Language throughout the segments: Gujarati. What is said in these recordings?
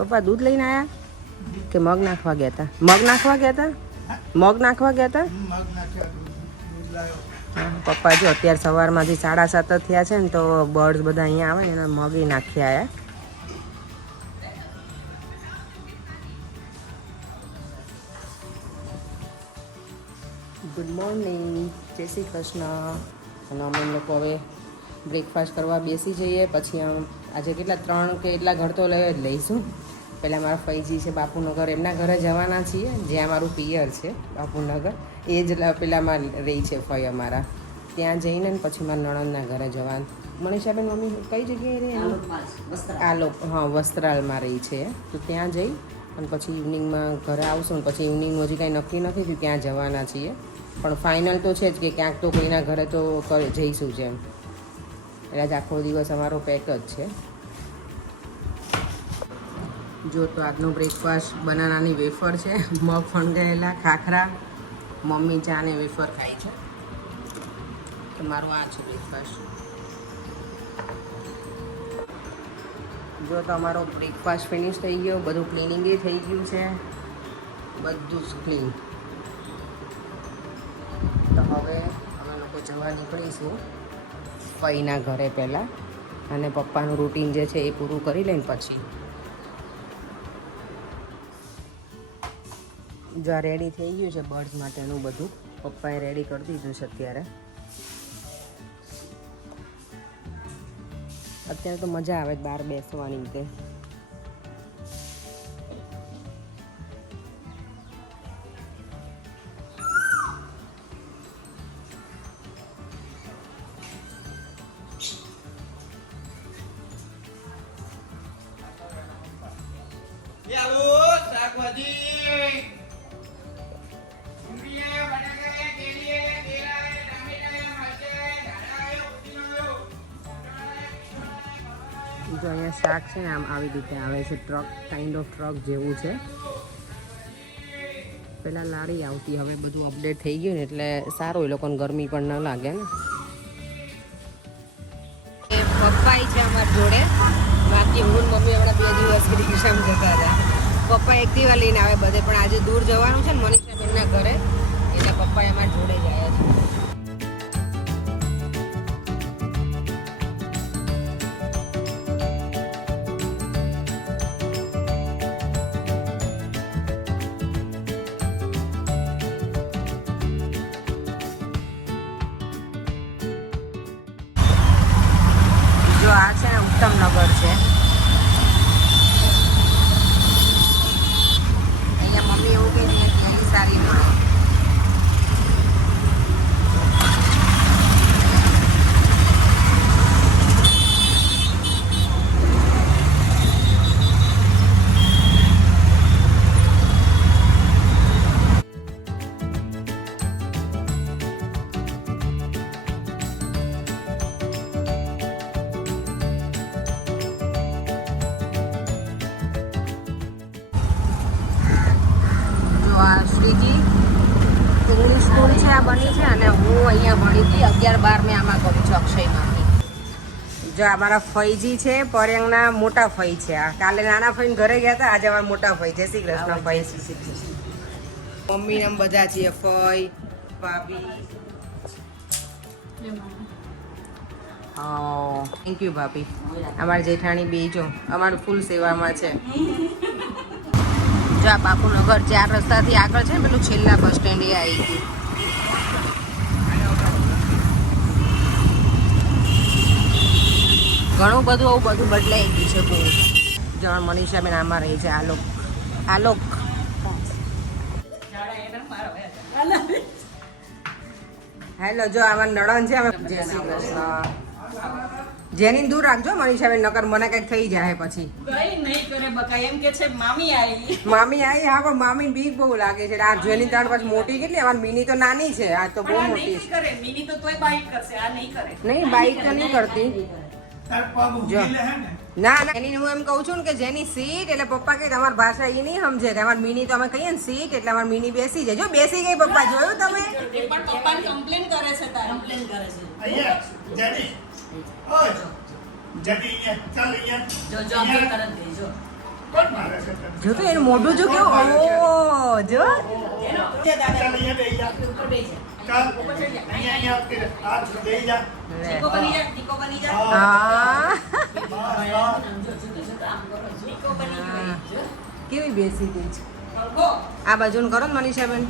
પપ્પા દૂધ લઈને આવ્યા કે મગ નાખવા ગયા હતા? મગ નાખવા ગયા હતા? મગ નાખવા ગયા હતા? પપ્પા જો અત્યારે સવારમાંથી 7:30 થયા છે ને તો બર્ડ્સ બધા અહીંયા આવે ને એના મગ નાખી આવ્યા. ગુડ મોર્નિંગ, જય શ્રી કૃષ્ણ. અને અમે લોકો હવે બ્રેકફાસ્ટ કરવા બેસી જઈએ. પછી આજે કેટલા 3 કે એટલા ઘર તો લઈ જ લઈશું. પહેલાં મારા ફઈજી છે બાપુનગર, એમના ઘરે જવાના છીએ, જ્યાં મારું પિયર છે બાપુનગર. એ જ પેલામાં રહી છે ફઈ અમારા. ત્યાં જઈને ને પછી મારા નણંદના ઘરે જવાનું. મનીષાબેન મમ્મી કઈ જગ્યાએ રહે? હા, વસ્ત્રાલમાં રહી છે. તો ત્યાં જઈ અને પછી ઇવનિંગમાં ઘરે આવશું. ને પછી ઇવનિંગનું હજી કાંઈ નક્કી નથી કે ક્યાં જવાના છીએ, પણ ફાઇનલ તો છે જ કે ક્યાંક તો કોઈના ઘરે તો જઈશું જ એમ. એટલે આજ આખો દિવસ અમારો પેક જ છે. જો તો આજનો બ્રેકફાસ્ટ બનાનાની વેફર છે, મગ ફણગાયેલા, ખાખરા, મમ્મી ચા ને વેફર ખાય છે. તો મારું આ છે બ્રેકફાસ્ટ. જો તો અમારો બ્રેકફાસ્ટ ફિનિશ થઈ ગયો, બધું ક્લિનિંગ થઈ ગયું છે, બધું જ ક્લીન. તો હવે અમે લોકો જવા નીકળીશું ફઈના ઘરે પહેલાં, અને પપ્પાનું રૂટીન જે છે એ પૂરું કરી લઈને પછી. જો આ રેડી થઈ ગયું છે બર્ડ્સ માટેનું બધું, પપ્પાએ રેડી કરી દીધું છે. અત્યારે તો મજા આવે બહાર બેસવાની રીતે. જો અહીંયા શાક છે ને આમ આવી રીતે આવે છે, ટ્રક કાઇન્ડ ઓફ ટ્રક જેવું છે. પહેલાં લારી આવતી, હવે બધું અપડેટ થઈ ગયું ને એટલે સારું, એ લોકોને ગરમી પણ ન લાગે ને. પપ્પાઈ છે અમારી જોડે, બાકી હું મમ્મી હમણાં 2 દિવસ રિક્ષામાં જતા હતા. પપ્પા એક્ટિવા લઈને આવે બધે, પણ આજે દૂર જવાનું છે ને મનીષાબેનના ઘરે, એટલે પપ્પા અમારી જોડે જ આવ્યા છે. જો આ છે ને ઉત્તમનગર છે. અહીંયા મમ્મી એવું કહે છે કે અહીં સારી મળે. શ્રીજી ઇંગ્લિશ સ્કૂલ છે આ બની છે, અને હું અહીંયા ભણી હતી 11-12 મેં આમાં કરું છું, અક્ષયમાંથી. જો અમારા ફઈજી છે, પર્યંગના મોટા ફઈ છે. આ કાલે નાના ફઈને ઘરે ગયા હતા, આજે અમારા મોટા ફઈ. જય શ્રી કૃષ્ણ ફઈ. મમ્મી ને બધા છીએ, ફઈ, ભાભી. થેન્ક યુ ભાભી. અમારી જેઠાણી બે જો અમારું ફૂલ સેવામાં છે. જો આ બાપુનગર 4 રસ્તાથી આગળ છે ને પેલું છેલ્લા બસ સ્ટેન્ડ એ આવી ગયું. ઘણું બધું આવું બધું બદલાઈ ગયું છે બહુ. જણ મનીષાબેન આમાં રહી છે. આલોક હેલો. જો આમાં નણંદ છે. જય શ્રી કૃષ્ણ. જેની દૂર રાખજો મનીષાબેન, નકર મને કઈક થઈ જાય પછી. કઈ નહીં કરે બકા, એમ કે છે મામી આવી. મામી આવી? હા, પણ મામી બીક બહુ લાગે છે. આ જેની તાણ પછી મોટી કેટલી, અમારી મિની તો નાની છે, આ તો બહુ મોટી છે. કરે મિની તો તોય બાઈક કરશે, આ નહીં કરે. નહીં, બાઈક તો નહીં કરતી. જો ના ના, એની હું એમ કહું છું ને કે જેની સીટ, એટલે પપ્પા કે તમારી ભાષા એ નહીં સમજે કે અમારી મિની તો અમે કહીએ ને સીટ, એટલે અમારી મિની બેસી જાય. જો બેસી ગઈ પપ્પા, જોયું તમે? પણ પપ્પાને કમ્પ્લેન કરે છે, તારે કમ્પ્લેન કરે છે. જડી ચાલ અહીંયા જો જો અમને તરત દે જો કોણ મારે છે તને? જો તો એનું મોઢું જો કેવું ઓ જો છે દાદા ચાલ અહીંયા બેસી જા. ઉપર બેસી ચાલ, અહીંયા આવતી રહે. આ બેસી જા. દીકો બની જા દીકો બની જા હા દીકો બની ગઈ કેવી બેસી ગઈ છે હળવો આ બાજુનું કરો ને મનીષાબેન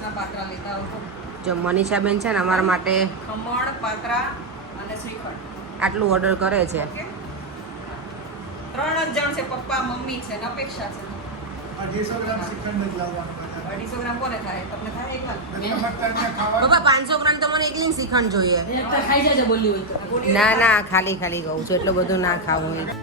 આ પાત્રા લેતા આવો જો મનીષાબેન છે ને અમારા માટે ખમણ પાત્રા અને શ્રીખંડ આટલું ઓર્ડર કરે છે ઓકે 3 જ જણ છે પપ્પા મમ્મી છે ને અપેક્ષા છે 250 ગ્રામ શ્રીખંડ જ લાવવાનું બધા. 250 ગ્રામ કોને થાય તમને થાય એકવાર તમારે તને ખાવાનું પપ્પા 500 ગ્રામ તો મને એકલી શ્રીખંડ જોઈએ ખાઈ જાય બોલી હોય તો બોલ્યો ના ના ખાલી ખાલી કહું છું એટલું બધું ના ખાવું હોય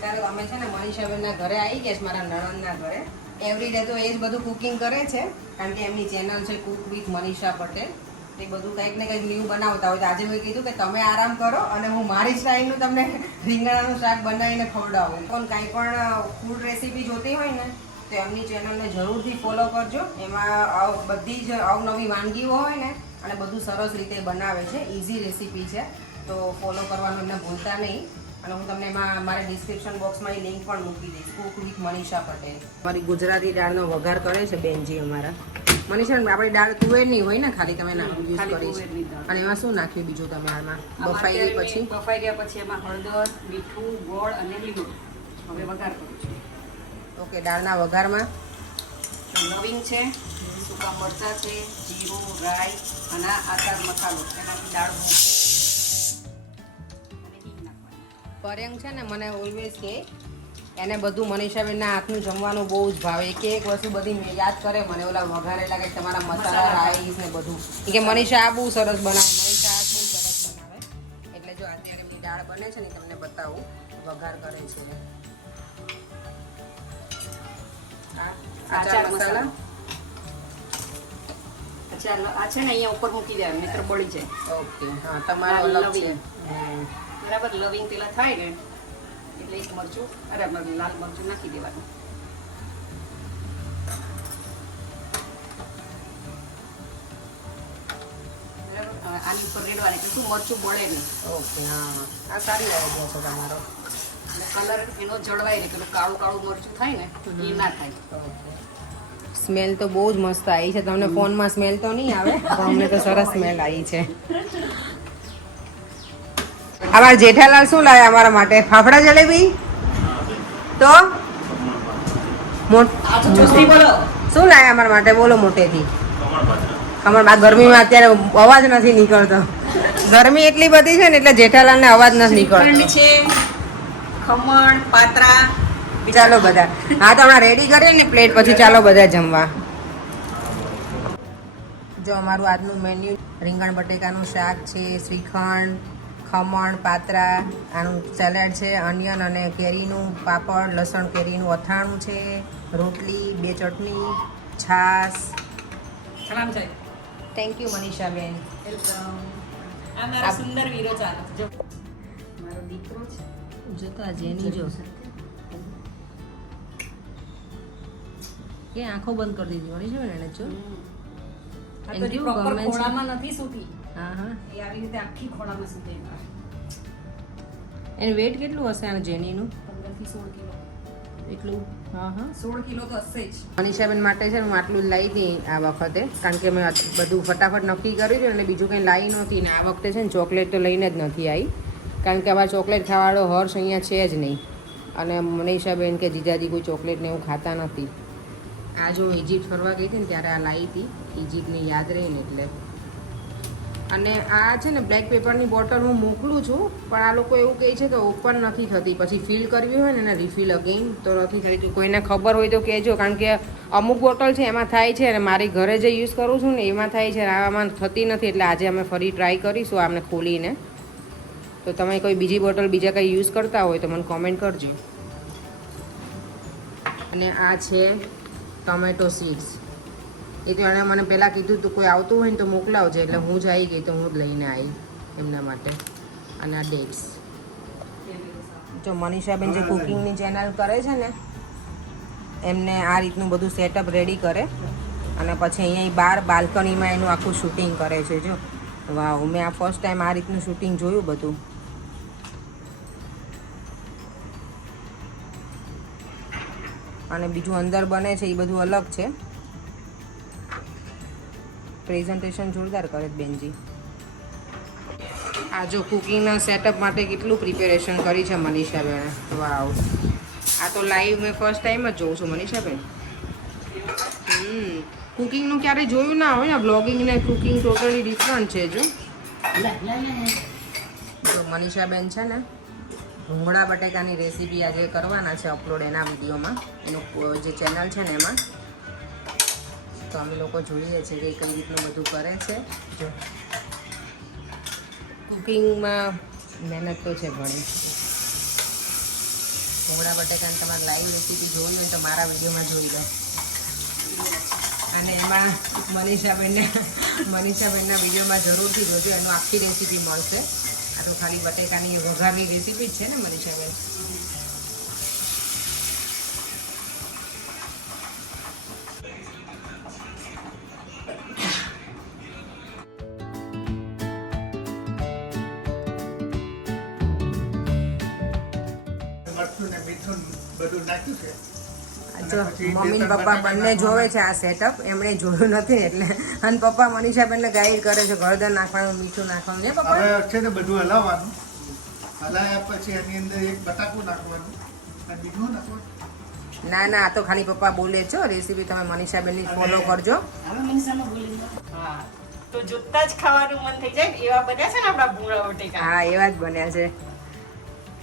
ત્યારે અમે છે ને મનીષાબેનના ઘરે આવી ગયા છે મારા નણંદના ઘરે એવરી ડે તો એ જ બધું કુકિંગ કરે છે કારણ કે એમની ચેનલ છે કુક વિથ મનીષા પટેલ એ બધું કંઈક ને કંઈક ન્યૂ બનાવતા હોય તો આજે મેં કીધું કે તમે આરામ કરો અને હું મારી સ્ટાઈલનું તમને રીંગણાનું શાક બનાવીને ખવડાવું પણ કાંઈ પણ ફૂડ રેસીપી જોતી હોય ને તો એમની ચેનલને જરૂરથી ફોલો કરજો એમાં બધી જ અવનવી વાનગીઓ હોય ને અને બધું સરસ રીતે બનાવે છે ઇઝી રેસીપી છે તો ફોલો કરવાનું એમને ભૂલતા નહીં અને હું તમને એમાં મારા ડિસ્ક્રિપ્શન બોક્સમાં એ લિંક પણ મૂકી દઈશ કુક વિથ મનીષા પટેલ અમારી ગુજરાતી દાળનો વઘાર કરે છે બેનજી અમારા મનીષા આપણી દાળ તુવેરની હોય ને ખાલી તમે યુઝ ખાલી કરી તુવેરની છે દાળ. અને એમાં શું નાખ્યું બીજું તમે આમાં આમાં બફાઈ ગઈ અત્યારે પછી મેં બફાઈ ગયા પછી એમાં હળદર મીઠું ગોળ અને લીંબુ હવે વઘાર કરું છું ઓકે દાળના વઘારમાં લવિંગ છે સૂકા મરચાં છે જીરું રાઈ અને આ આચાર મસાલો એનાથી દાળ બહુ અને હિંગ નાખવાની પર્યંગ છે ને મને ઓલવેઝ કે એને બધું મનીષાબેનના હાથનું જમવાનું બહુ જ ભાવે એક એક વસ્તુ બધી યાદ કરે મને ઓલા વઘારેલા કે તમારા મસાલા રાઈસ ને બધું ઈ કે મનીષા આ બહુ સરસ બનાવે મનીષા આ બહુ સરસ બનાવે એટલે જો અત્યારે એમની દાળ બને છે ને તમને બતાવું વઘાર કરે છે આ આચાર મસાલા અચ્છા આ છે ને અહીંયા ઉપર મૂકી દેવાનું નહીતર બળી જાય ઓકે હા તમારો અલગ છે લવિંગ. બરાબર લવિંગ પેલા થાય ને એટલે એક મરચું અરે લાલ મરચું નાખી દેવાનું બરાબર હવે આની ઉપર રેડવાની એટલે શું મરચું બળે નહીં ઓકે હા આ સારી આઈડિયા છે તમારો કલર એનો જળવાય નહીં પેલું કાળું કાળું મરચું થાય ને એ ના થાય સ્મેલ તો બહુ જ મસ્ત આવી છે તમને ફોનમાં સ્મેલ તો નહીં આવે પણ અમને તો સરસ સ્મેલ આવી છે અમારા જેઠાલાલ શું લાવ્યા અમારા માટે ફાફડા જલેબી તો બોલો શું લાવ્યા અમારા માટે બોલો મોટેથી ખમણ આ ગરમીમાં અત્યારે અવાજ નથી નીકળતો ગરમી એટલી બધી છે ને એટલે જેઠાલાલને અવાજ નથી નીકળતો શ્રીખંડ છે ખમણ પાત્રા ચાલો બધા હા તો હમણાં રેડી કરીએ ને પ્લેટ પછી ચાલો બધા જમવા જો અમારું આજનું મેન્યુ રીંગણ બટેકાનું શાક છે શ્રીખંડ ખમણ પાત્રા આનું સેલેડ છે અનિયન અને કેરીનું પાપડ લસણ કેરીનું અથાણું છે રોટલી 2 ચટણી છાશ સલામ સાહેબ થેન્ક યુ મનીષાબેન વેલકમ આ મારો સુંદર વીરો ચાલો જો મારો દીકરો છે જોતા જેની જો કે આંખો બંધ કરી દીધી મનીષાબેન એને જો આ એને તો કેવું પ્રોપર ગમે છે? ખોળામાં નથી સૂતી હા હા એ આવી રીતે આખી ખોળામાં સૂતે એનું વેટ કેટલું હશે આ જેનીનું 15 થી 16 કિલો એટલું હા હા 16 કિલો તો હશે જ મનીષાબેન માટે છે ને હું આટલું જ લાવી હતી આ વખતે કારણ કે મેં બધું ફટાફટ નક્કી કર્યું હતું એટલે બીજું કંઈ લાવી નહોતી ને આ વખતે છે ને ચોકલેટ તો લઈને જ નથી આવી કારણ કે અમારે ચોકલેટ ખાવાળો હર્ષ અહીંયા છે જ નહીં અને મનીષાબેન કે જીજાજી કોઈ ચોકલેટ ને એવું ખાતા નથી આ જો ઇજિપ્ત ફરવા ગઈ હતી ને ત્યારે આ લાવી હતી ઇજિપ્તની યાદ રહી ને એટલે અને આ છે ને બ્લેક પેપરની બોટલ હું મોકલું છું પણ આ લોકો એવું કહે છે કે ઓપન નથી થતી પછી ફિલ કરવી હોય ને એને રિફિલ અગેન તો નથી થતી કોઈને ખબર હોય તો કહેજો કારણ કે અમુક બોટલ છે એમાં થાય છે અને મારી ઘરે જે યુઝ કરું છું ને એમાં થાય છે આમાં થતી નથી એટલે આજે અમે ફરી ટ્રાય કરીશું આમને ખોલીને તો તમે કોઈ બીજી બોટલ બીજા કંઈ યુઝ કરતા હોય તો મને કોમેન્ટ કરજો અને આ છે ટોમેટો સીડ્સ એ તો એણે મને પહેલાં કીધું હતું કોઈ આવતું હોય ને તો મોકલાવજે એટલે હું જ આવી ગઈ તો હું જ લઈને આવી એમના માટે અને આ ડેટ્સ. જો મનીષાબેન જે કુકિંગની ચેનલ કરે છે ને એમને આ રીતનું બધું સેટઅપ રેડી કરે અને પછી અહીંયા બહાર બાલ્કનીમાં એનું આખું શૂટિંગ કરે છે. જો વાવ, મેં આ ફર્સ્ટ ટાઈમ આ રીતનું શૂટિંગ જોયું બધું. અને બીજું અંદર બને છે એ બધું અલગ છે. પ્રેઝન્ટેશન જોરદાર કરે છે બેનજી. આ જો કુકિંગના સેટઅપ માટે કેટલું પ્રિપેરેશન કરી છે મનીષાબેને. વાવ, આ તો લાઈવ મેં ફર્સ્ટ ટાઈમ જ જોઉં છું મનીષાબેન. કુકિંગનું ક્યારેય જોયું ના હોય ને. બ્લોગિંગ ને કુકિંગ ટોટલી ડિફરન્ટ છે. જો મનીષાબેન છે ને ભૂંગળા બટેકાની રેસીપી આજે કરવાના છે અપલોડ એના વિડીયોમાં, એનું જે ચેનલ છે ને એમાં. તો અમે લોકો જોઈએ છીએ કે કઈ રીતનું બધું કરે છે. જો કુકિંગમાં મહેનત તો છે ઘણી. ભૂંગળા બટેકાની તમારે લાઈવ રેસીપી જોવી હોય તો મારા વિડીયોમાં જોઈ લો. અને એમાં મનીષાબેનના વિડીયોમાં જરૂરથી જોજો, એનું આખી રેસીપી મળશે. આ તો ખાલી બટેકાની વઘારની રેસીપી જ છે ને મનીષાબેન. મરચું ને મીઠું બધું નાખ્યું છે. જો મમ્મી ને પપ્પા બંને જોવે છે આ સેટઅપ, એમણે જોયું નથી એટલે. અને પપ્પા મનીષાબેનને ગાઈડ કરે છે હળદર નાખવાનું, મીઠું નાખવાનું. ને પપ્પા હવે છે ને બધું હલાવવાનું. હલાવ્યા પછી એની અંદર એક બટાકું નાખવાનું અને બીજું નાખવાનું. ના ના, આ તો ખાલી પપ્પા બોલે છે. રેસીપી તમે મનીષાબેનની ફોલો કરજો. હા, તો જોતા જ ખાવાનું મન થઈ જાય ને એવા બન્યા છે ને આપણા ભૂંગળા બટેકા. હા, એવા જ બન્યા છે.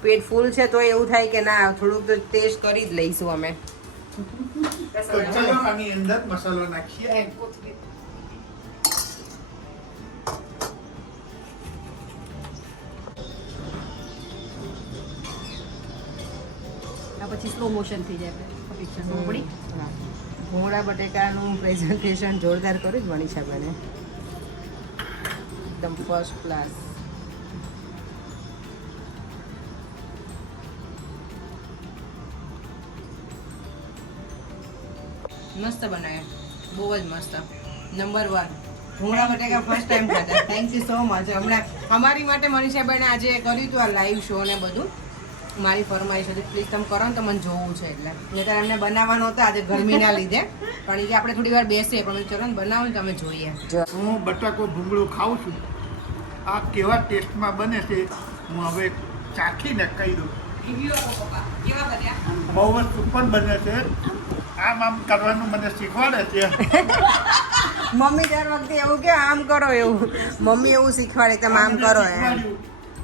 પેટ ફૂલ છે તો એવું થાય કે ના થોડુંક તો ટેસ્ટ કરી જ લઈશું અમે. તો ચલો આની અંદર મસાલો નાખીએ. પછી સ્લો મોશન થઈ જાય પિક્ચર મોકળી. ભૂંગળા બટેકાનું પ્રેઝન્ટેશન જોરદાર કર્યું જ મનીષાબેને. એકદમ ફર્સ્ટ ક્લાસ. મસ્ત બનાવ્યા, બહુ જ મસ્ત. નંબર 1 ભૂંગળા બટેકા ફર્સ્ટ ટાઈમ ખાધા. Thank you so much. હમણાં અમારી માટે મનીષાબેને આજે કર્યું હતું આ લાઈવ શો ને બધું. મારી ફરમાઈશ હતી પ્લીઝ તમે કરો ને તો મને જોવું છે એટલે. નહીંતર એમને બનાવવાનો હતો આજે ગરમીના લીધે, પણ એ કે આપણે થોડી વાર બેસીએ, પણ ચલો ને બનાવો ને તમે જોઈએ. હું બટાકો ભૂંગળું ખાઉં છું. આ કેવા ટેસ્ટમાં બને છે હું હવે ચાખીને કહી દઉં. કેવા બન્યા? બહુ જ સુપર બને છે. આમ કરવાનું મને શીખવાડે છે. મમ્મી દર વખતે એવું કે આમ કરો, એવું મમ્મી એવું શીખવાડે તમે આમ કરો એમ.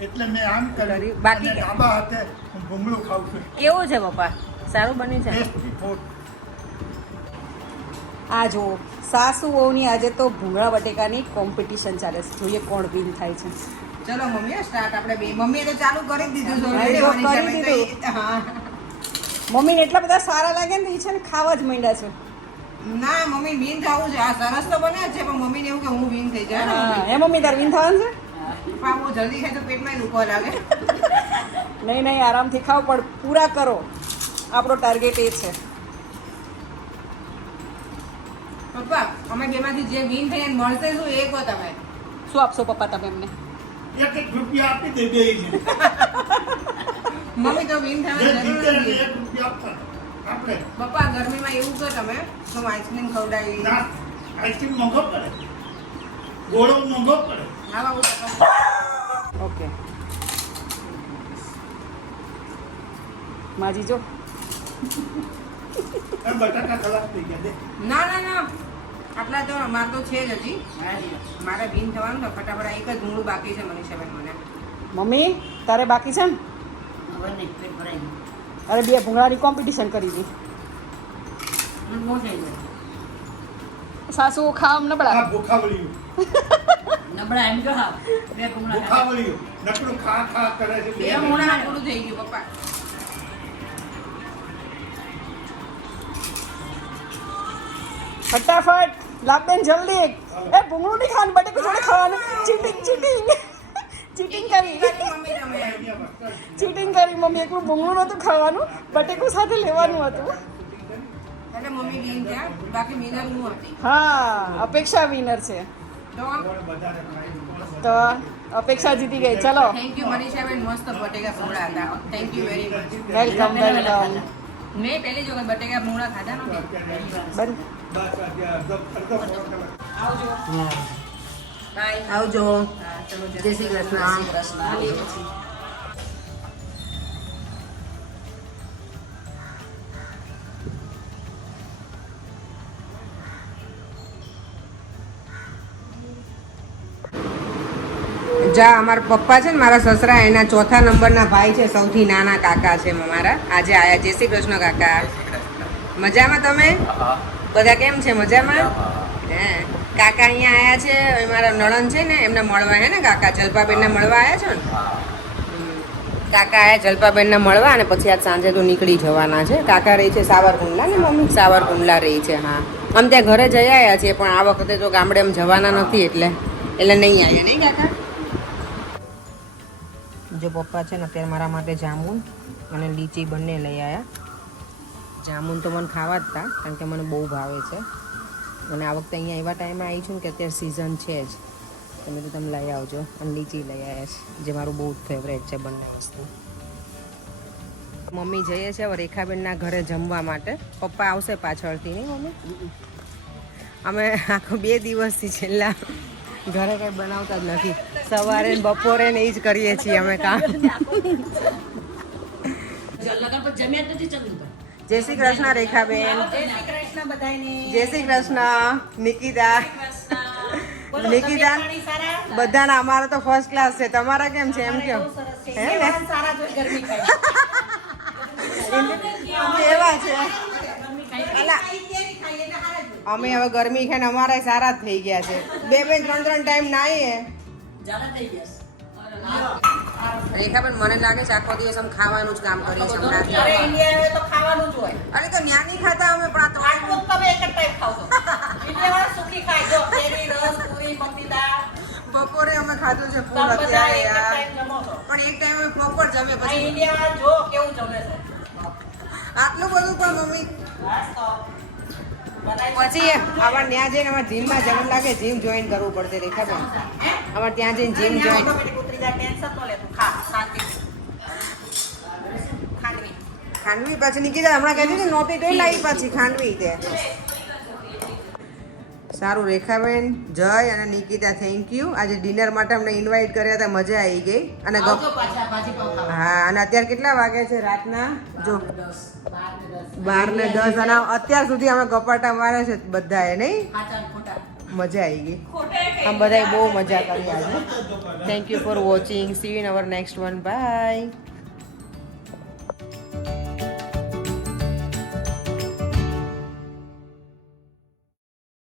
એટલે મેં આમ કર્યું. બાકી અને ડાબા હાથે હું ભૂંગળું ખાઉં છું. કેવું છે પપ્પા? સારું બન્યું છે? Tasty food. આ જો સાસુ વહુની આજે તો ભૂંગળા બટેકાની કોમ્પિટિશન ચાલે છે. જોઈએ કોણ વિન થાય છે. ચલો મમ્મી સ્ટાર્ટ. આપણે બે મમ્મીએ તો ચાલુ કરી જ દીધું છે હા, already. કરી મનીષાબેન તો દીધું. હા. મમ્મીને એટલા બધા સારા લાગે ને એ છે ને ખાવા જ માંડ્યા છે. ના મમ્મી વિન થવું છે. આ સરસ તો બને જ છે પણ મમ્મીને એવું કે હું વિન થઈ જાય. હા, એ મમ્મી તાર વિન થવાનું છે? પપ્પા બહુ જલ્દી ખાય તો પેટમાં દુખવા લાગે. નહીં નહીં, આરામથી ખાઓ પણ પૂરા કરો. આપણો ટાર્ગેટ એ છે. પપ્પા અમે બેમાંથી જે વિન થઈ એને મળશે શું એ કહો તમે. શું આપશો પપ્પા તમે એમને? એક રૂપિયા આપી દે બે. મમ્મી તો વિન જે થવાની જીતે જરૂર એને નથી. 1 રૂપિયા આપતા. આપણે પપ્પા ગરમીમાં એવું કહો તમે તો હું આઈસ્ક્રીમ ખવડાવી. ના આઈસ્ક્રીમ મોંઘો પડે. ગોળો મોંઘો પડે. આવા હું ઓકે માજી જો અને બટાકા ખલાસ થઈ ગયા દે. ના ના ના આટલા તો મારે તો છે જ હજી. મારે વિન થવાનું તો ફટાફટ એક જ ભૂંગળું બાકી છે મનીષાબેન મને. મમ્મી તારે બાકી છે ને? અરે બે ભૂંગળાની કોમ્પિટિશન કરી હતી. સાસુ ખાવા નબળા. આ ભૂખાવળિયું. ભૂખાવળિયું. નકરું ખા ખા કરે છે. બે ભૂંગળા પૂરું થઈ ગયું પપ્પા. ફટાફટ લાભબેન જલ્દી. એ ભૂંગળું નહીં ખાવાનું, બટેકું જોડે ખાવાનું. ચીટિંગ ચીટિંગ ચીટિંગ કરી મમ્મી તમે ચીટિંગ કરી મમ્મી એકલું ભૂંગળું નહોતું ખાવાનું બટેકું સાથે લેવાનું હતું એટલે મમ્મી ગઈ ત્યાં બાકી મીનર હું હતી હા અપેક્ષા વિનર છે તો તો અપેક્ષા જીતી ગઈ ચલો થેન્ક યુ મનીષાબેન મસ્ત બટેકા પૂરા હતા thank you very much welcome welcome મેં પહેલી જ વખત બટેકા પૂરા ખાધા નથી બંધ બાય આવજો ચલો જય શ્રી કૃષ્ણ. મળીએ પછી જા અમારા પપ્પા છે ને મારા સસરા એના ચોથા નંબરના ભાઈ છે સૌથી નાના કાકા છે મારા આજે આયા જય શ્રી કૃષ્ણ કાકા મજામાં તમે બધા કેમ છે મજામાં હે કાકા અહીંયા આયા છે હવે મારા નણંદ છે ને એમને મળવા હે ને કાકા જલપાબેનને મળવા આયા છો ને કાકા આયા જલપાબેનને મળવા અને પછી આજ સાંજે તો નીકળી જવાના છે કાકા રહી છે સાવરકુંડલા ને મમ્મી સાવરકુંડલા રહી છે હા આમ ત્યાં ઘરે જઈ આવ્યા છીએ પણ આ વખતે તો ગામડે એમ જવાના નથી એટલે નહીં આવ્યા નહીં કાકા જો પપ્પા છે ને અત્યારે મારા માટે જામુન અને લીચી બંને લઈ આવ્યા જામુન તો મને ખાવા જ હતા કારણ કે મને બહુ ભાવે છે અને આ વખતે અહીંયા એવા ટાઈમે આવી છું ને કે અત્યારે સિઝન છે જ તમે તો તમે લઈ આવજો અને લીચી લઈ આવ્યા છે જે મારું બહુ જ ફેવરેટ છે બંને વસ્તુ મમ્મી જઈએ છે હવે રેખાબેનના ઘરે જમવા માટે પપ્પા આવશે પાછળથી નહીં મમ્મી અમે આખો 2 દિવસથી છેલ્લા ઘરે કંઈ બનાવતા જ નથી સવારે ને બપોરે ને એ જ કરીએ છીએ અમે કામ જય શ્રી કૃષ્ણ રેખાબેન જય શ્રી કૃષ્ણ બધાને જય શ્રી કૃષ્ણ નિકિતા નિકિતા બધાના અમારા તો ફર્સ્ટ ક્લાસ છે તમારા કેમ છે એમ કેમ હે ને સારા જોઈ ગરમી ખાય એવા છે અલા અમે હવે ગરમી ખાઈને અમારા સારા જ થઈ ગયા છે 2 3 ટાઈમ નાહીએ રેખાબેન મને લાગે છે આખો દિવસ અમે ખાવાનું જ કામ કરીએ છીએ હમણાં. અરે ઇન્ડિયા આવે તો ખાવાનું જ હોય અરે તો ન્યાની ખાતા અમે પણ આ આટલું જ તમે એક જ ટાઈમ ખાવ છો ઇન્ડિયા વાળા સુખી ખાય જો કેરી રસ પૂરી મમતી દાળ બપોરે અમે ખાધું છે ફૂલ તમે બધા અત્યારે એક જ યાર ટાઈમ જમો છો પણ એક ટાઈમ અમે પ્રોપર જમે આ પછી ઇન્ડિયા વાળા જો કેવું જમે છે આટલું બધું પણ મમ્મી બસ તો બનાવી પછી અમારે ત્યાં જઈને અમારે જીમમાં જવું લાગે જીમ જોઈન કરવું પડશે રેખાબેન અમારે ત્યાં જઈને જીમ જોઈન ઓટોમેટિક ઉતરી જાય ટેન્શન ન લેતું ખા શાંતિ ખાંડવી ખાંડવી પાછી નીકળી હમણાં કહેતી હતી નહોતી તોય લાવી પાછી ખાંડવી તે સારું રેખાબેન જય અને નિકિતા થેન્ક યુ આજે ડિનર માટે અમને ઇન્વાઇટ કર્યા હતા મજા આવી ગઈ અને આવજો પાછા ભાજી પાવ ખાવા હા અને અત્યારે કેટલા વાગે છે રાતના જો 12 ને 10 અને અત્યાર સુધી અમે ગપાટા મારે છે બધાએ નહીં ખાચા ખોટા મજા આવી ગઈ આમ બધાએ બહુ મજા કરી આજે thank you for watching see you in our next one by